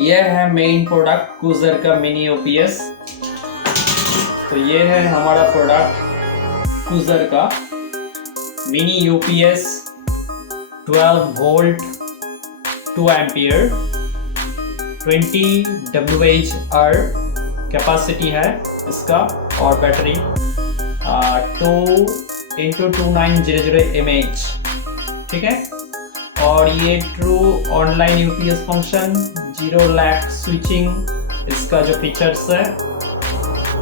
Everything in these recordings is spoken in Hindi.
यह है मेन प्रोडक्ट कूजर का मिनी यूपीएस। तो ये है हमारा प्रोडक्ट कूजर का mini UPS 12 volt 2 ampere 20 WH capacity है इसका, और बैटरी 2x2900 mAh, ठीक है। और ये true online UPS function, 0 lag switching इसका जो फीचर्स है,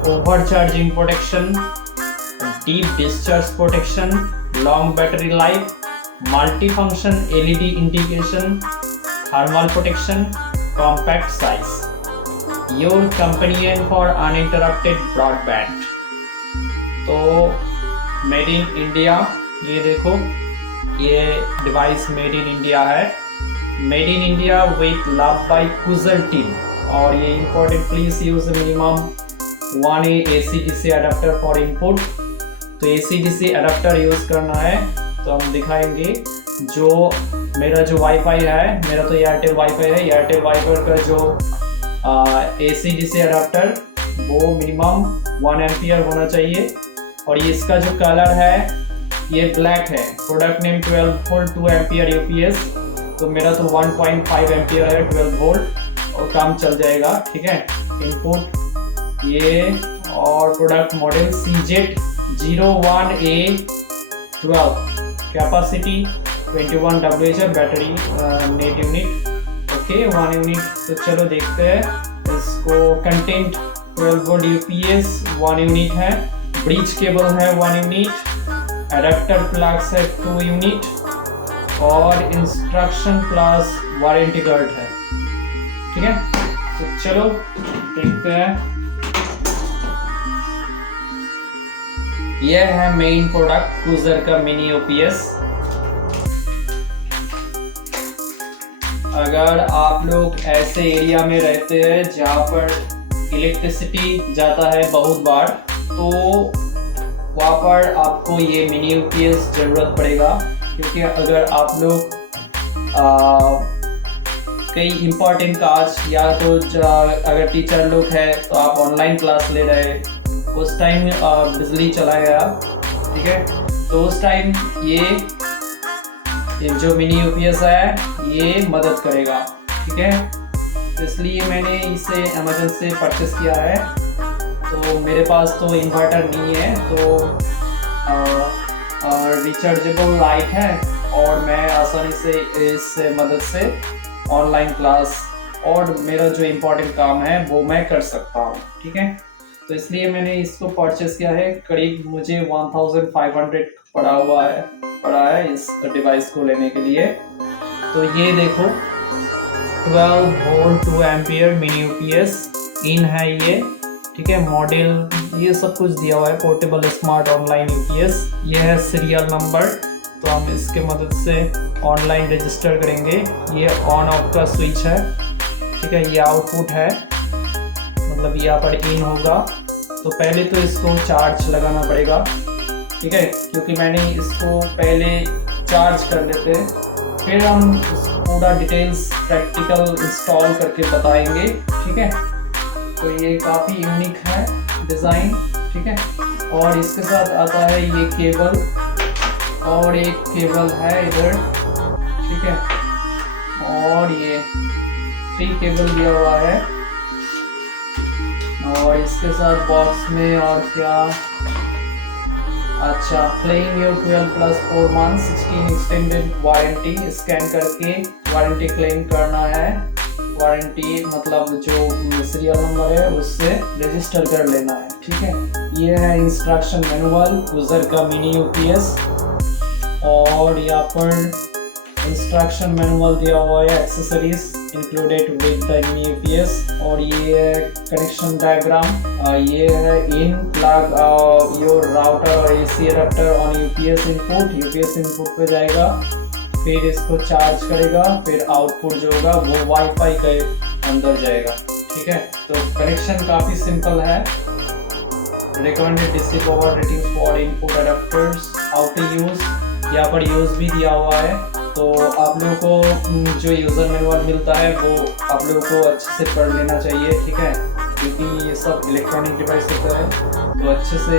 over charging protection, deep discharge protection, long battery life, multi function LED indication, thermal protection, compact size, your companion for uninterrupted broadband. तो मेड इन इंडिया, ये देखो ये डिवाइस मेड इन इंडिया है, made in India with love by Coozer team. और ये important, please use minimum 1A AC/DC adapter for input. तो AC/DC अडाप्टर यूज करना है, तो हम दिखाएंगे। जो मेरा जो वाईफाई है, मेरा तो एयरटेल वाईफाई है, एयरटेल वाईफाई का जो AC/DC अडाप्टर वो मिनिमम 1 एम्पियर होना चाहिए। और ये इसका जो कलर है ये ब्लैक है। Product name 12 volt 2 ampere UPS. तो मेरा तो 1.5 एम्पियर है 12 वोल्ट, और काम चल जाएगा, ठीक है। इनपुट ये, और product model CZ01A12, capacity 21 WH, battery net unit, okay 1 unit. तो चलो देखते हैं इसको। कंटेंट 12 वोल्ट यूपीएस 1 यूनिट है, ब्रिज केबल है 1 यूनिट, एडाप्टर प्लग्स है 2 यूनिट, और इंस्ट्रक्शन प्लस वारंटी कार्ड है, ठीक है। तो चलो देखते हैं। यह है मेन प्रोडक्ट कूजर का मिनी यूपीएस। अगर आप लोग ऐसे एरिया में रहते हैं जहाँ पर इलेक्ट्रिसिटी जाता है बहुत बार, तो वहाँ पर आपको ये मिनी यूपीएस ज़रूरत पड़ेगा। क्योंकि अगर आप लोग कई इम्पोर्टेंट काज, या तो अगर टीचर लोग है तो आप ऑनलाइन क्लास ले रहे, उस टाइम बिजली चला गया, ठीक है, तो उस टाइम ये जो मिनी यूपीएस है ये मदद करेगा, ठीक है। तो इसलिए मैंने इसे अमेज़न से परचेस किया है। तो मेरे पास तो इन्वर्टर नहीं है, तो रिचार्जेबल लाइट है, और मैं आसानी से इस मदद से ऑनलाइन क्लास और मेरा जो इम्पोर्टेंट काम है वो मैं कर सकता हूँ, ठीक है। तो इसलिए मैंने इसको परचेस किया है। करीब मुझे 1500 पड़ा है इस डिवाइस को लेने के लिए। तो ये देखो 12 वोल्ट 2 एम्पियर मिनी यूपीएस इन है ये, ठीक है। मॉडल ये सब कुछ दिया हुआ है, पोर्टेबल स्मार्ट ऑनलाइन यूपीएस। ये है सीरियल नंबर, तो हम इसके मदद से ऑनलाइन रजिस्टर करेंगे। ये ऑन ऑफ का स्विच है, ठीक है। ये आउटपुट है, मतलब यहाँ पर इन होगा। तो पहले तो इसको चार्ज लगाना पड़ेगा, ठीक है, क्योंकि मैंने इसको पहले चार्ज कर लेते हैं, फिर हम पूरा डिटेल्स प्रैक्टिकल इंस्टॉल करके बताएंगे, ठीक है। तो ये काफ़ी यूनिक है डिज़ाइन, ठीक है। और इसके साथ आता है ये केबल, और एक केबल है इधर, ठीक है। और ये 3 केबल दिया हुआ है। और इसके साथ बॉक्स में और क्या, अच्छा, claim your 12+4 months 16 extended warranty, scan करके वारंटी क्लेम करना है। वारंटी मतलब जो सीरियल नंबर है उससे रजिस्टर कर लेना है, ठीक है। ये है इंस्ट्रक्शन मैनुअल कूजर का मिनी यूपीएस, और यहाँ पर इंस्ट्रक्शन मैनुअल दिया हुआ है, accessories included with the mini UPS. और ये है कनेक्शन डायग्राम, ये है इन प्लग योर राउटर और AC adapter on UPS input पे जाएगा, फिर इसको चार्ज करेगा, फिर आउटपुट जो होगा वो वाईफाई के अंदर जाएगा, ठीक है। तो कनेक्शन काफ़ी सिंपल है। Recommended DC power rating for input adapters, how to use, यहाँ पर यूज भी दिया हुआ है। तो आप लोगों को जो यूज़र मैनुअल मिलता है वो आप लोगों को अच्छे से पढ़ लेना चाहिए, ठीक है, क्योंकि ये सब इलेक्ट्रॉनिक डिवाइस होता है। तो अच्छे से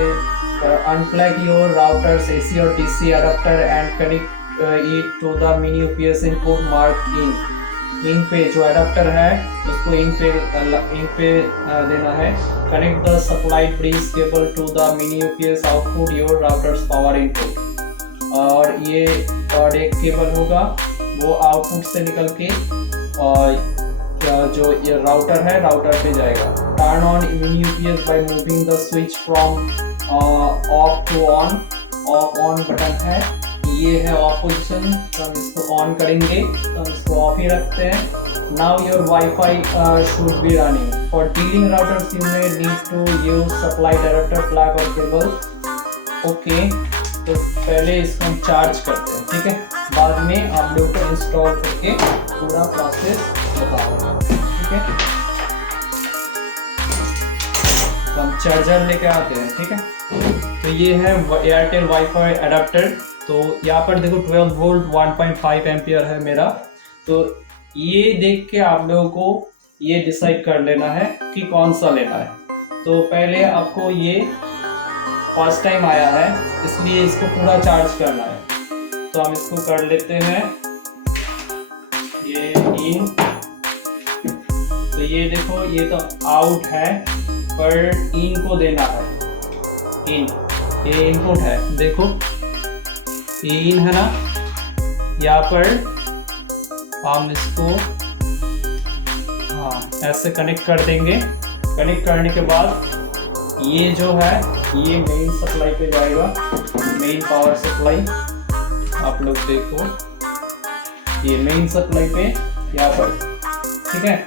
अनप्लग योर राउटर्स AC और DC adapter and connect it to the mini UPS input mark in पे जो अडाप्टर है उसको इन पे देना है। Connect the supplied bridge cable to the mini UPS output your routers power input. और ये और एक केबल होगा वो आउटपुट से निकल के जो ये राउटर है राउटर पे जाएगा। Turn on mini UPS by moving the switch from off to on. On button है, ये है ऑफ पोजिशन, तो हम इसको ऑन करेंगे, तो हम इसको ऑफ ही रखते हैं। Now your wifi should be running. For dealing routers you may need to use supply adapter plug और केबल। ओके, तो पहले इसको हम चार्ज करते हैं, ठीक है, बाद में आप लोगों को इंस्टॉल करके पूरा प्रोसेस बताऊंगा, ठीक है। तो हम चार्जर लेके आते हैं, ठीक है। तो ये है एयरटेल वाईफाई अडेप्टर। तो यहाँ पर देखो 12 वोल्ट 1.5 एम्पियर है मेरा। तो ये देख के आप लोगों को ये डिसाइड कर लेना है कि कौन सा लेना है। तो पहले आपको ये फर्स्ट टाइम आया है इसलिए इसको पूरा चार्ज करना है। तो हम इसको कर लेते हैं ये इन। तो ये देखो ये तो आउट है पर इन को देना है। इन ये इनपुट है, देखो ये इन है ना, यहाँ पर हम इसको ऐसे कनेक्ट कर देंगे। कनेक्ट करने के बाद ये जो है ये मेन सप्लाई पे जाएगा, मेन पावर सप्लाई। आप लोग देखो ये मेन सप्लाई पे यहाँ पर, ठीक है।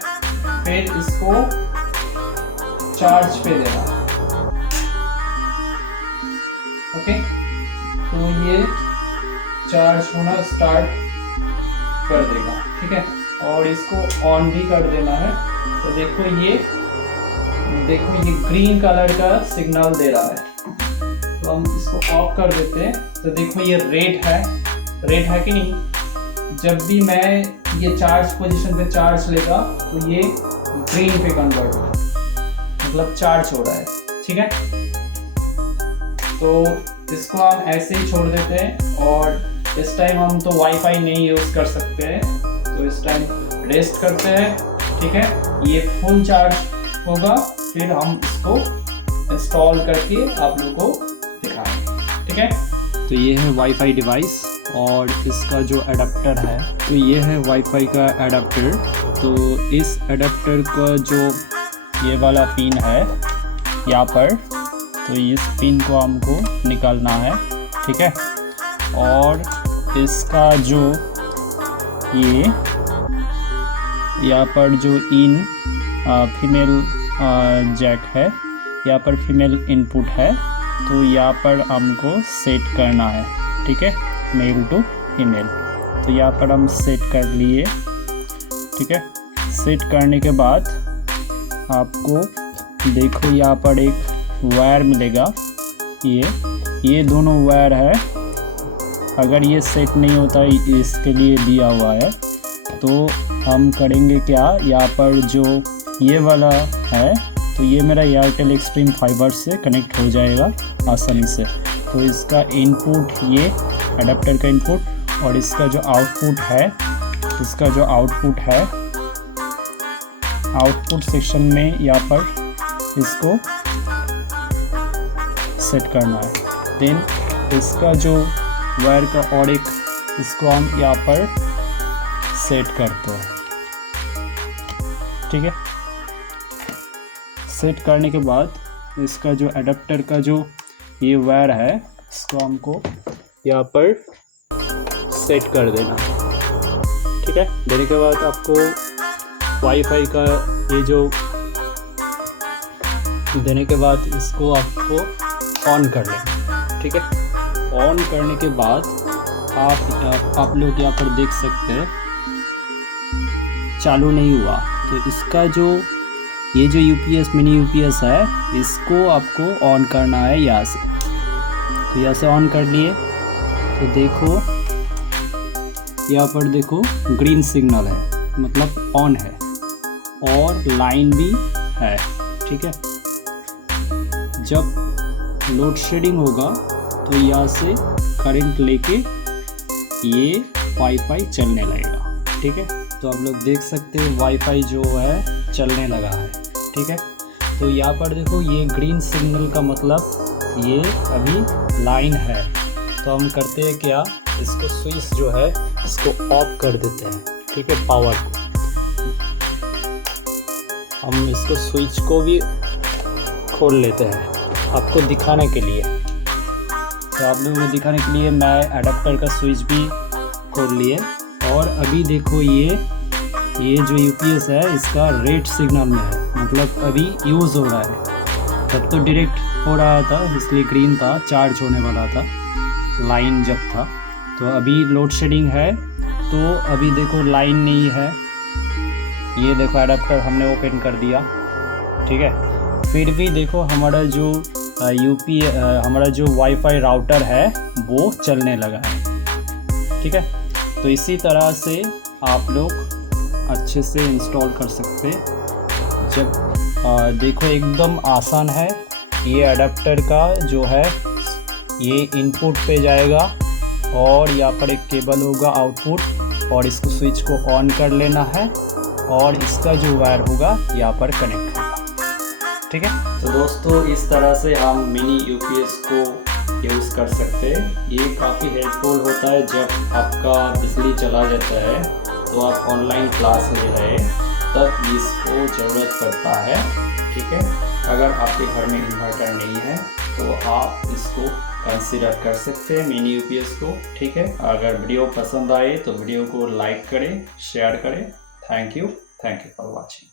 फिर इसको चार्ज पे देना, ओके। तो ये चार्ज होना स्टार्ट कर देगा, ठीक है, और इसको ऑन भी कर देना है। तो देखो ये ग्रीन कलर का सिग्नल दे रहा है। तो हम इसको ऑफ कर देते हैं। तो देखो ये रेड है कि नहीं। जब भी मैं ये चार्ज पोजीशन पे चार्ज लेगा तो ये ग्रीन पे कन्वर्ट होगा, मतलब चार्ज हो रहा है, ठीक है। तो इसको हम ऐसे ही छोड़ देते हैं। और इस टाइम हम तो वाईफाई नहीं यूज़ कर सकते हैं, तो इस टाइम रेस्ट करते हैं, ठीक है। ये फुल चार्ज होगा फिर हम इसको इंस्टॉल करके आप लोगों को दिखाएंगे, ठीक है। तो ये है वाईफाई डिवाइस और इसका जो अडेप्टर है, तो ये है वाईफाई का अडेप्टर। तो इस अडेप्टर का जो ये वाला पिन है यहाँ पर, तो इस पिन को हमको निकालना है, ठीक है। और इसका जो ये यहाँ पर जो इन फीमेल जैक है, यहाँ पर फीमेल इनपुट है, तो यहाँ पर हमको सेट करना है, ठीक है, मेल टू फीमेल। तो यहाँ पर हम सेट कर लिए, ठीक है। सेट करने के बाद आपको देखो यहाँ पर एक वायर मिलेगा, ये दोनों वायर है। अगर ये सेट नहीं होता इसके लिए दिया हुआ है, तो हम करेंगे क्या, यहाँ पर जो ये वाला है तो ये मेरा एयरटेल एक्सट्रीम फाइबर से कनेक्ट हो जाएगा आसानी से। तो इसका इनपुट ये अडेप्टर का इनपुट और इसका जो आउटपुट है, आउटपुट सेक्शन में यहाँ पर इसको सेट करना है। देन इसका जो वायर का और एक इसको हम यहाँ पर सेट करते हैं, ठीक है। सेट करने के बाद इसका जो अडेप्टर का जो ये वायर है इसको हमको यहाँ पर सेट कर देना, ठीक है। देने के बाद आपको वाईफाई का ये जो देने के बाद इसको आपको ऑन कर लेना, ठीक है। ऑन करने के बाद आप लोग यहाँ पर देख सकते हैं चालू नहीं हुआ। तो इसका जो ये जो यूपीएस मिनी यूपीएस है इसको आपको ऑन करना है यहाँ से। तो यहाँ से ऑन कर लिए तो देखो यहाँ पर देखो ग्रीन सिग्नल है, मतलब ऑन है, और लाइन भी है। ठीक है, जब लोड शेडिंग होगा तो यहाँ से करंट लेके ये वाईफाई चलने लगेगा। ठीक है, तो आप लोग देख सकते हैं वाईफाई जो है चलने लगा है। ठीक है, तो यहाँ पर देखो ये ग्रीन सिग्नल का मतलब ये अभी लाइन है। तो हम करते हैं क्या, इसको स्विच जो है इसको ऑफ कर देते हैं। ठीक है, पावर को हम इसको स्विच को भी खोल लेते हैं आपको दिखाने के लिए। तो आप लोगों को दिखाने के लिए मैं अडेप्टर का स्विच भी खोल लिए। और अभी देखो ये जो यूपीएस है इसका रेड सिग्नल में है, मतलब अभी यूज़ हो रहा है। तब तो डायरेक्ट हो रहा था इसलिए ग्रीन था, चार्ज होने वाला था लाइन जब था। तो अभी लोड शेडिंग है तो अभी देखो लाइन नहीं है। ये देखो अडेप्टर हमने ओपन कर दिया। ठीक है, फिर भी देखो हमारा जो हमारा जो वाईफाई राउटर है वो चलने लगा है। ठीक है, तो इसी तरह से आप लोग अच्छे से इंस्टॉल कर सकते। जब देखो एकदम आसान है। ये अडेप्टर का जो है ये इनपुट पे जाएगा और यहाँ पर एक केबल होगा आउटपुट, और इसको स्विच को ऑन कर लेना है और इसका जो वायर होगा यहाँ पर कनेक्ट होगा। ठीक है, तो दोस्तों इस तरह से हम मिनी यूपीएस को यूज़ कर सकते हैं। ये काफ़ी हेल्पफुल होता है जब आपका बिजली चला जाता है तो आप ऑनलाइन क्लास ले रहे हैं तब इसको ज़रूरत पड़ता है। ठीक है, अगर आपके घर में इन्वर्टर नहीं है तो आप इसको कंसीडर कर सकते हैं मिनी यूपीएस को। ठीक है, अगर वीडियो पसंद आए तो वीडियो को लाइक करें, शेयर करें। Thank you for watching.